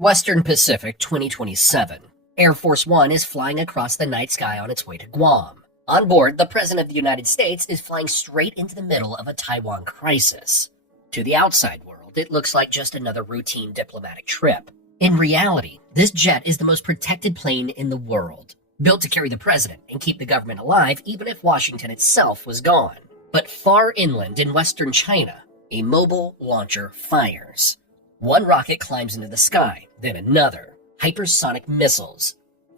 Western Pacific 2027. Air Force One is flying across the night sky on its way to Guam. On board, the President of the United States is flying straight into the middle of a Taiwan crisis. To the outside world, it looks like just another routine diplomatic trip. In reality, this jet is the most protected plane in the world, built to carry the president and keep the government alive even if Washington itself was gone. But far inland in western China, a mobile launcher fires. One rocket climbs into the sky, then another. Hypersonic missiles,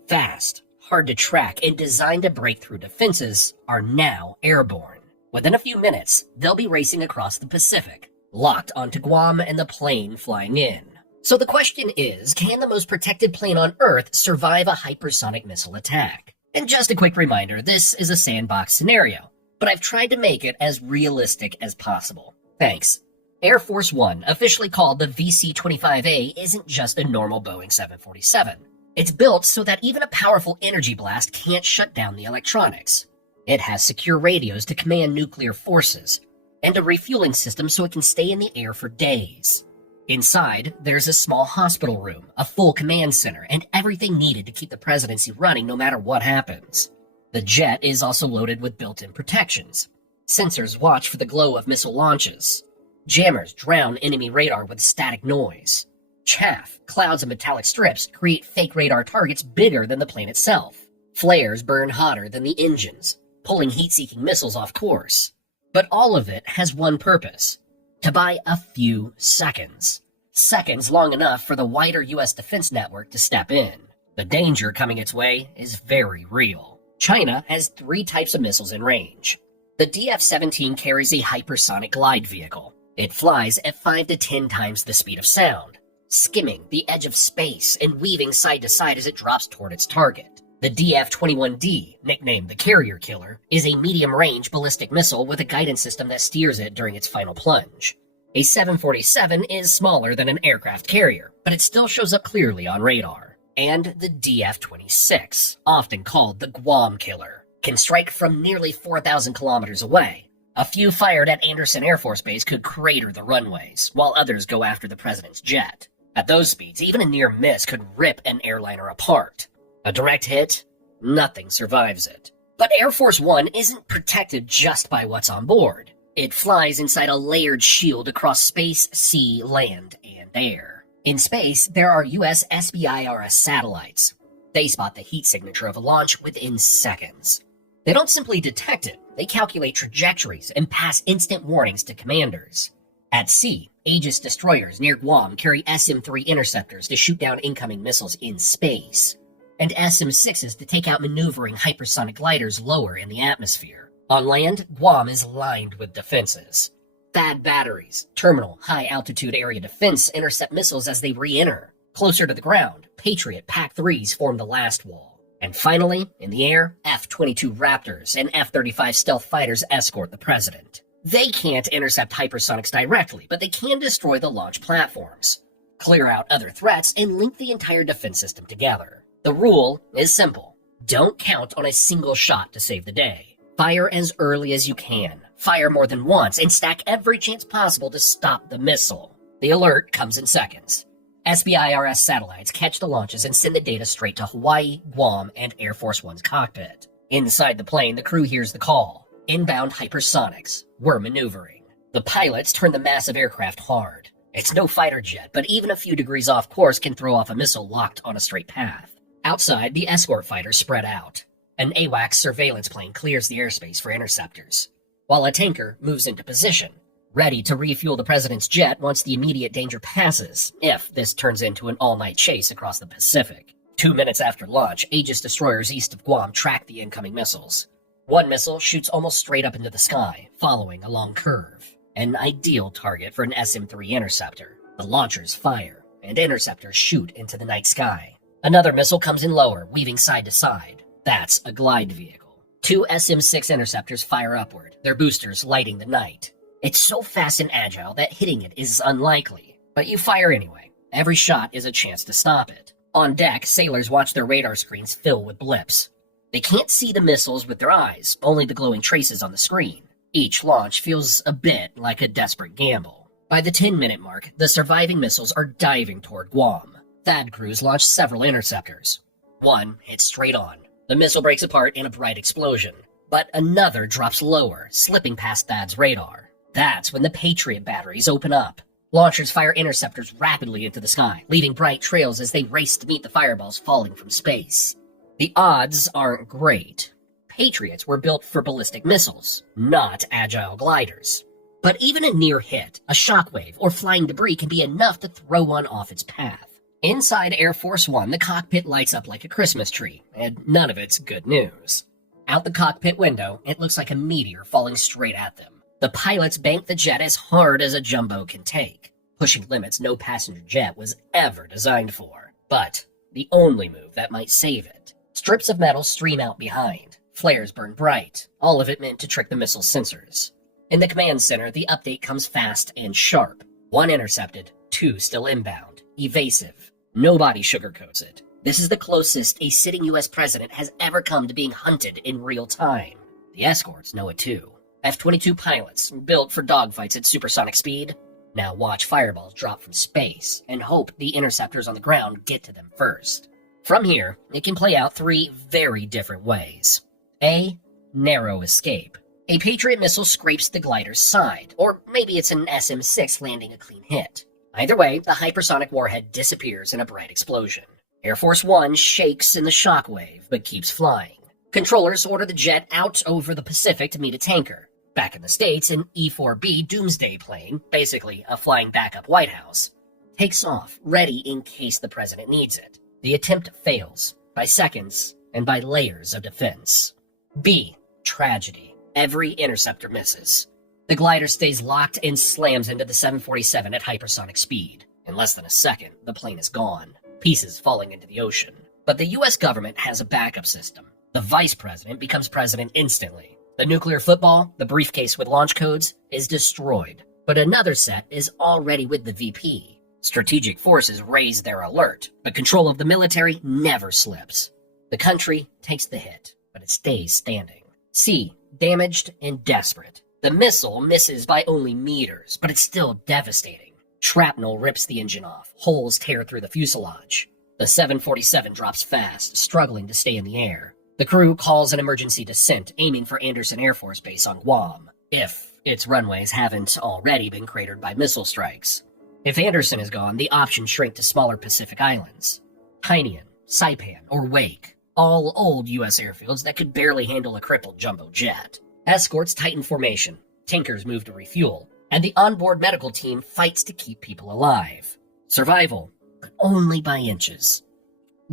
fast, hard to track, and designed to break through defenses, are now airborne. Within a few minutes, they'll be racing across the Pacific, locked onto Guam and the plane flying in. So the question is, can the most protected plane on Earth survive a hypersonic missile attack? And just a quick reminder, this is a sandbox scenario, but I've tried to make it as realistic as possible. Thanks. Air Force One, officially called the VC-25A, isn't just a normal Boeing 747. It's built so that even a powerful energy blast can't shut down the electronics. It has secure radios to command nuclear forces, and a refueling system so it can stay in the air for days. Inside, there's a small hospital room, a full command center, and everything needed to keep the presidency running no matter what happens. The jet is also loaded with built-in protections. Sensors watch for the glow of missile launches. Jammers drown enemy radar with static noise. Chaff, clouds of metallic strips create fake radar targets bigger than the plane itself. Flares burn hotter than the engines, pulling heat-seeking missiles off course. But all of it has one purpose: to buy a few seconds. Seconds long enough for the wider U.S. defense network to step in. The danger coming its way is very real. China has 3 types of missiles in range. The DF-17 carries a hypersonic glide vehicle. It flies at 5 to 10 times the speed of sound, skimming the edge of space and weaving side to side as it drops toward its target. The DF-21D, nicknamed the Carrier Killer, is a medium-range ballistic missile with a guidance system that steers it during its final plunge. A 747 is smaller than an aircraft carrier, but it still shows up clearly on radar. And the DF-26, often called the Guam Killer, can strike from nearly 4,000 kilometers away. A few fired at Andersen Air Force Base could crater the runways, while others go after the president's jet. At those speeds, even a near miss could rip an airliner apart. A direct hit? Nothing survives it. But Air Force One isn't protected just by what's on board. It flies inside a layered shield across space, sea, land, and air. In space, there are US SBIRS satellites. They spot the heat signature of a launch within seconds. They don't simply detect it, they calculate trajectories and pass instant warnings to commanders. At sea, Aegis destroyers near Guam carry SM-3 interceptors to shoot down incoming missiles in space, and SM-6s to take out maneuvering hypersonic gliders lower in the atmosphere. On land, Guam is lined with defenses. THAAD batteries, terminal high-altitude area defense, intercept missiles as they re-enter. Closer to the ground, Patriot PAC-3s form the last wall. And finally, in the air, F-22 Raptors and F-35 stealth fighters escort the president. They can't intercept hypersonics directly, but they can destroy the launch platforms, clear out other threats, and link the entire defense system together. The rule is simple. Don't count on a single shot to save the day. Fire as early as you can. Fire more than once, and stack every chance possible to stop the missile. The alert comes in seconds. SBIRS satellites catch the launches and send the data straight to Hawaii, Guam, and Air Force One's cockpit. Inside the plane, the crew hears the call. Inbound hypersonics. We're maneuvering. The pilots turn the massive aircraft hard. It's no fighter jet, but even a few degrees off course can throw off a missile locked on a straight path. Outside, the escort fighters spread out. An AWACS surveillance plane clears the airspace for interceptors, while a tanker moves into position, ready to refuel the president's jet once the immediate danger passes, if this turns into an all-night chase across the Pacific. 2 minutes after launch, Aegis destroyers east of Guam track the incoming missiles. One missile shoots almost straight up into the sky, following a long curve. An ideal target for an SM-3 interceptor. The launchers fire, and interceptors shoot into the night sky. Another missile comes in lower, weaving side to side. That's a glide vehicle. 2 SM-6 interceptors fire upward, their boosters lighting the night. It's so fast and agile that hitting it is unlikely, but you fire anyway. Every shot is a chance to stop it. On deck, sailors watch their radar screens fill with blips. They can't see the missiles with their eyes, only the glowing traces on the screen. Each launch feels a bit like a desperate gamble. By the 10-minute mark, the surviving missiles are diving toward Guam. THAAD crews launch several interceptors. One hits straight on. The missile breaks apart in a bright explosion, but another drops lower, slipping past THAAD's radar. That's when the Patriot batteries open up. Launchers fire interceptors rapidly into the sky, leaving bright trails as they race to meet the fireballs falling from space. The odds aren't great. Patriots were built for ballistic missiles, not agile gliders. But even a near hit, a shockwave, or flying debris can be enough to throw one off its path. Inside Air Force One, the cockpit lights up like a Christmas tree, and none of it's good news. Out the cockpit window, it looks like a meteor falling straight at them. The pilots bank the jet as hard as a jumbo can take, pushing limits no passenger jet was ever designed for. But the only move that might save it. Strips of metal stream out behind. Flares burn bright, all of it meant to trick the missile sensors. In the command center, the update comes fast and sharp. 1 intercepted, 2 still inbound. Evasive. Nobody sugarcoats it. This is the closest a sitting US president has ever come to being hunted in real time. The escorts know it too. F-22 pilots, built for dogfights at supersonic speed, now watch fireballs drop from space and hope the interceptors on the ground get to them first. From here, it can play out 3 very different ways. A. Narrow escape. A Patriot missile scrapes the glider's side, or maybe it's an SM-6 landing a clean hit. Either way, the hypersonic warhead disappears in a bright explosion. Air Force One shakes in the shockwave, but keeps flying. Controllers order the jet out over the Pacific to meet a tanker. Back in the States, an E-4B Doomsday plane, basically a flying backup White House, takes off, ready in case the president needs it. The attempt fails, by seconds and by layers of defense. B. Tragedy. Every interceptor misses. The glider stays locked and slams into the 747 at hypersonic speed. In less than a second, the plane is gone, pieces falling into the ocean. But the US government has a backup system. The vice president becomes president instantly. The nuclear football, the briefcase with launch codes, is destroyed. But another set is already with the VP. Strategic forces raise their alert, but control of the military never slips. The country takes the hit, but it stays standing. C. Damaged and desperate. The missile misses by only meters, but it's still devastating. Shrapnel rips the engine off, holes tear through the fuselage. The 747 drops fast, struggling to stay in the air. The crew calls an emergency descent, aiming for Andersen Air Force Base on Guam, if its runways haven't already been cratered by missile strikes. If Andersen is gone, the options shrink to smaller Pacific islands. Tinian, Saipan, or Wake, all old US airfields that could barely handle a crippled jumbo jet. Escorts tighten formation, tankers move to refuel, and the onboard medical team fights to keep people alive. Survival, but only by inches.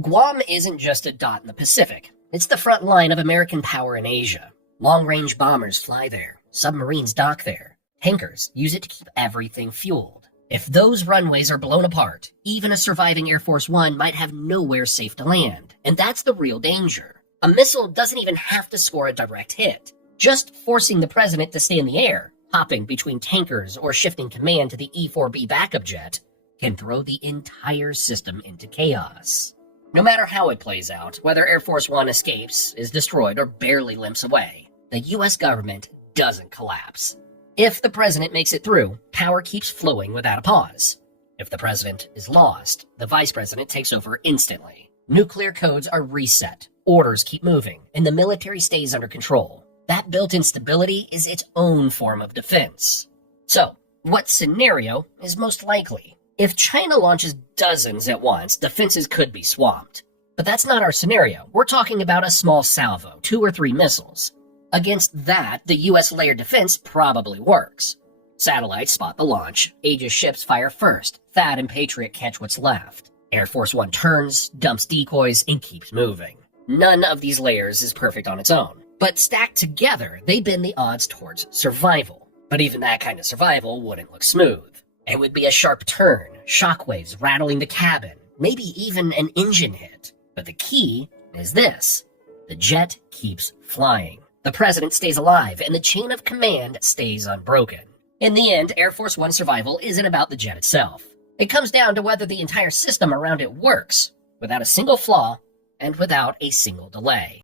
Guam isn't just a dot in the Pacific. It's the front line of American power in Asia. Long-range bombers fly there, submarines dock there, tankers use it to keep everything fueled. If those runways are blown apart, even a surviving Air Force One might have nowhere safe to land, and that's the real danger. A missile doesn't even have to score a direct hit. Just forcing the president to stay in the air, hopping between tankers or shifting command to the E-4B backup jet, can throw the entire system into chaos. No matter how it plays out, whether Air Force One escapes, is destroyed, or barely limps away, the US government doesn't collapse. If the president makes it through, power keeps flowing without a pause. If the president is lost, the vice president takes over instantly. Nuclear codes are reset, orders keep moving, and the military stays under control. That built-in stability is its own form of defense. So, what scenario is most likely? If China launches dozens at once, defenses could be swamped. But that's not our scenario. We're talking about a small salvo, 2 or 3 missiles. Against that, the US layered defense probably works. Satellites spot the launch, Aegis ships fire first, THAAD and Patriot catch what's left. Air Force One turns, dumps decoys, and keeps moving. None of these layers is perfect on its own. But stacked together, they bend the odds towards survival. But even that kind of survival wouldn't look smooth. It would be a sharp turn, shockwaves rattling the cabin, maybe even an engine hit. But the key is this. The jet keeps flying. The president stays alive, and the chain of command stays unbroken. In the end, Air Force One survival isn't about the jet itself. It comes down to whether the entire system around it works, without a single flaw and without a single delay.